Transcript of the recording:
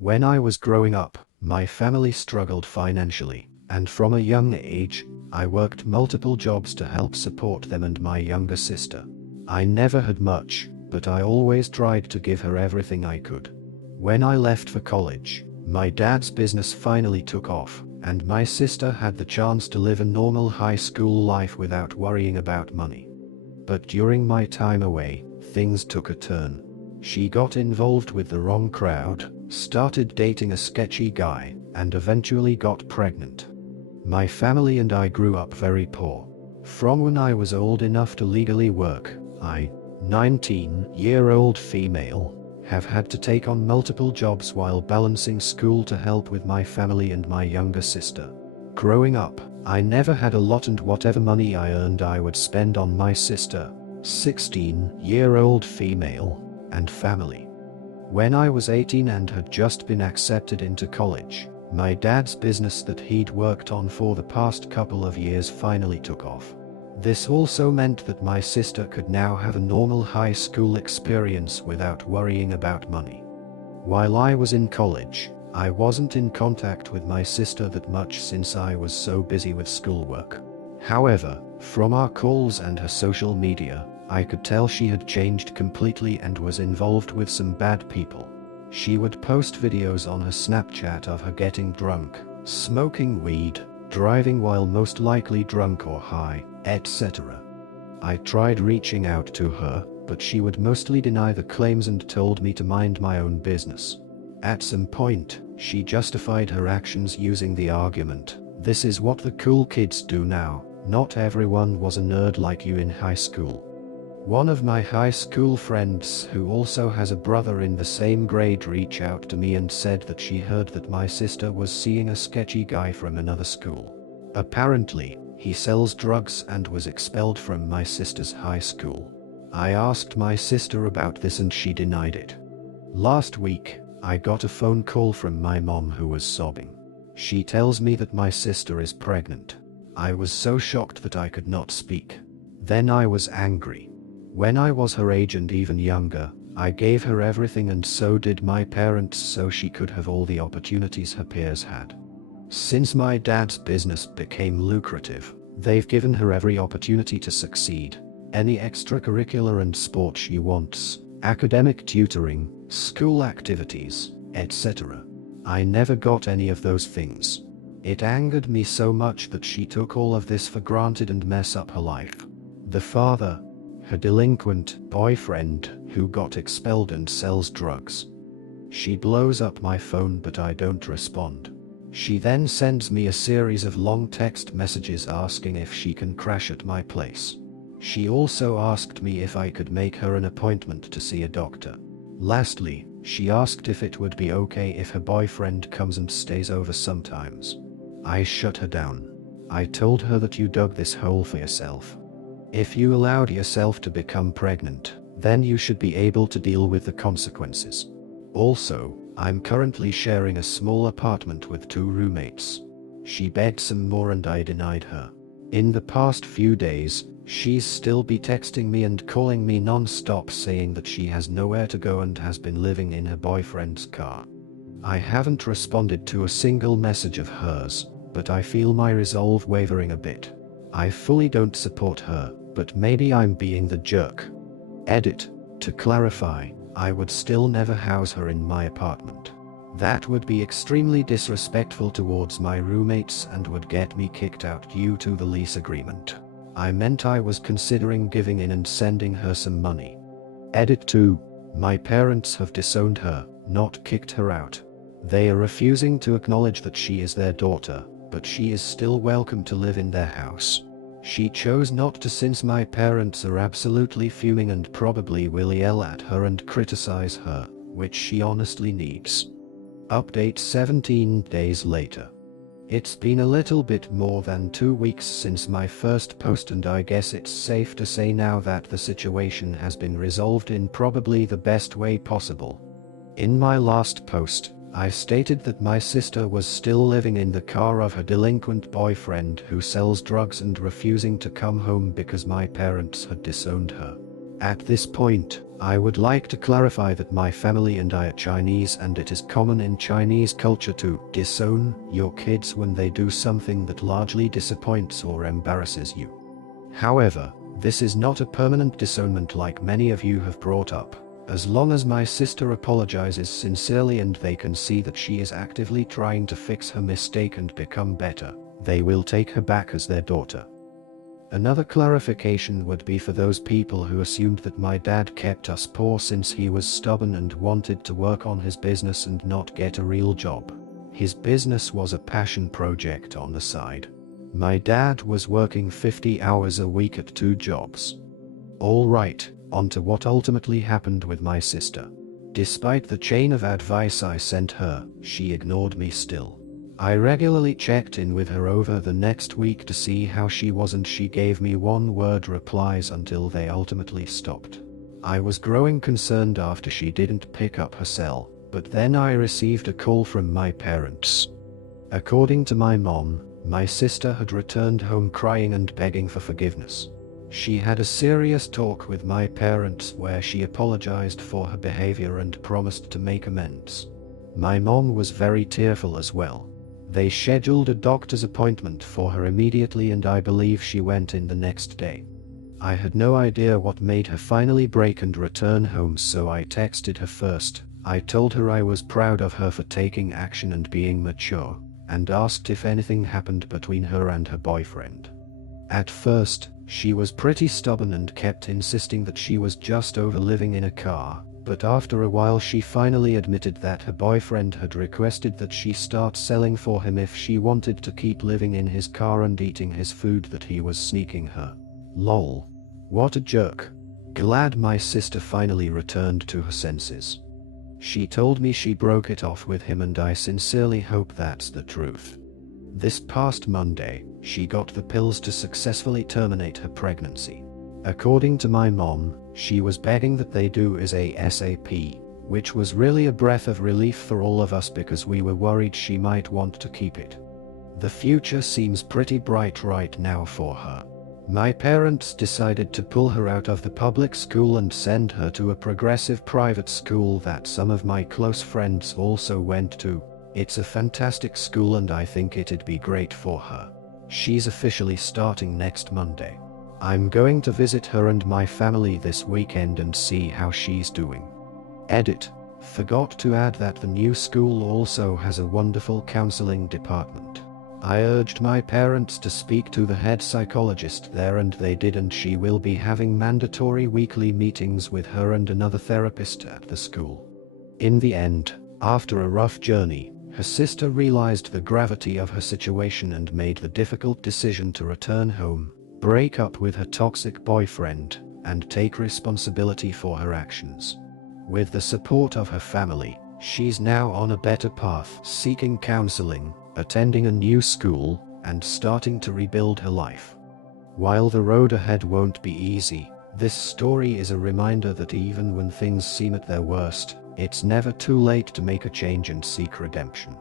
When I was growing up, my family struggled financially, and from a young age, I worked multiple jobs to help support them and my younger sister. I never had much, but I always tried to give her everything I could. When I left for college, my dad's business finally took off, and my sister had the chance to live a normal high school life without worrying about money. But during my time away, things took a turn. She got involved with the wrong crowd, started dating a sketchy guy, and eventually got pregnant. My family and I grew up very poor. From when I was old enough to legally work, I, 19-year-old female, have had to take on multiple jobs while balancing school to help with my family and my younger sister. Growing up, I never had a lot, and whatever money I earned I would spend on my sister, 16-year-old female, and family. When I was 18 and had just been accepted into college, my dad's business that he'd worked on for the past couple of years finally took off. This also meant that my sister could now have a normal high school experience without worrying about money. While I was in college, I wasn't in contact with my sister that much since I was so busy with schoolwork. However, from our calls and her social media, I could tell she had changed completely and was involved with some bad people. She would post videos on her Snapchat of her getting drunk, smoking weed, driving while most likely drunk or high, etc. I tried reaching out to her, but she would mostly deny the claims and told me to mind my own business. At some point, she justified her actions using the argument, "This is what the cool kids do now, not everyone was a nerd like you in high school." One of my high school friends who also has a brother in the same grade reached out to me and said that she heard that my sister was seeing a sketchy guy from another school. Apparently, he sells drugs and was expelled from my sister's high school. I asked my sister about this and she denied it. Last week, I got a phone call from my mom who was sobbing. She tells me that my sister is pregnant. I was so shocked that I could not speak. Then I was angry. When I was her age and even younger, I gave her everything, and so did my parents, so she could have all the opportunities her peers had. Since my dad's business became lucrative, they've given her every opportunity to succeed. Any extracurricular and sport she wants, academic tutoring, school activities, etc. I never got any of those things. It angered me so much that she took all of this for granted and mess up her life. The father, her delinquent boyfriend, who got expelled and sells drugs. She blows up my phone but I don't respond. She then sends me a series of long text messages asking if she can crash at my place. She also asked me if I could make her an appointment to see a doctor. Lastly, she asked if it would be okay if her boyfriend comes and stays over sometimes. I shut her down. I told her that you dug this hole for yourself. If you allowed yourself to become pregnant, then you should be able to deal with the consequences. Also, I'm currently sharing a small apartment with 2 roommates. She begged some more and I denied her. In the past few days, she's still been texting me and calling me non-stop saying that she has nowhere to go and has been living in her boyfriend's car. I haven't responded to a single message of hers, but I feel my resolve wavering a bit. I fully don't support her, but maybe I'm being the jerk. Edit. To clarify, I would still never house her in my apartment. That would be extremely disrespectful towards my roommates and would get me kicked out due to the lease agreement. I meant I was considering giving in and sending her some money. Edit 2. My parents have disowned her, not kicked her out. They are refusing to acknowledge that she is their daughter, but she is still welcome to live in their house. She chose not to since my parents are absolutely fuming and probably will yell at her and criticize her, which she honestly needs. Update 17 days later. It's been a little bit more than 2 weeks since my first post, and I guess it's safe to say now that the situation has been resolved in probably the best way possible. In my last post, I stated that my sister was still living in the car of her delinquent boyfriend who sells drugs and refusing to come home because my parents had disowned her. At this point, I would like to clarify that my family and I are Chinese, and it is common in Chinese culture to disown your kids when they do something that largely disappoints or embarrasses you. However, this is not a permanent disownment like many of you have brought up. As long as my sister apologizes sincerely and they can see that she is actively trying to fix her mistake and become better, they will take her back as their daughter. Another clarification would be for those people who assumed that my dad kept us poor since he was stubborn and wanted to work on his business and not get a real job. His business was a passion project on the side. My dad was working 50 hours a week at 2 jobs. Alright, on to what ultimately happened with my sister. Despite the chain of advice I sent her, she ignored me still. I regularly checked in with her over the next week to see how she was, and she gave me one-word replies until they ultimately stopped. I was growing concerned after she didn't pick up her cell, but then I received a call from my parents. According to my mom, my sister had returned home crying and begging for forgiveness. She had a serious talk with my parents where she apologized for her behavior and promised to make amends. My mom was very tearful as well. They scheduled a doctor's appointment for her immediately, and I believe she went in the next day. I had no idea what made her finally break and return home, so I texted her first. I told her I was proud of her for taking action and being mature, and asked if anything happened between her and her boyfriend. At first, she was pretty stubborn and kept insisting that she was just over living in a car. But after a while she finally admitted that her boyfriend had requested that she start selling for him if she wanted to keep living in his car and eating his food that he was sneaking her. Lol. What a jerk. Glad my sister finally returned to her senses. She told me she broke it off with him, and I sincerely hope that's the truth. This past Monday, she got the pills to successfully terminate her pregnancy. According to my mom, she was begging that they do is ASAP, which was really a breath of relief for all of us because we were worried she might want to keep it. The future seems pretty bright right now for her. My parents decided to pull her out of the public school and send her to a progressive private school that some of my close friends also went to. It's a fantastic school and I think it'd be great for her. She's officially starting next Monday. I'm going to visit her and my family this weekend and see how she's doing. Edit. Forgot to add that the new school also has a wonderful counseling department. I urged my parents to speak to the head psychologist there and they did, and she will be having mandatory weekly meetings with her and another therapist at the school. In the end, after a rough journey, her sister realized the gravity of her situation and made the difficult decision to return home, break up with her toxic boyfriend, and take responsibility for her actions. With the support of her family, she's now on a better path, seeking counseling, attending a new school, and starting to rebuild her life. While the road ahead won't be easy, this story is a reminder that even when things seem at their worst, it's never too late to make a change and seek redemption.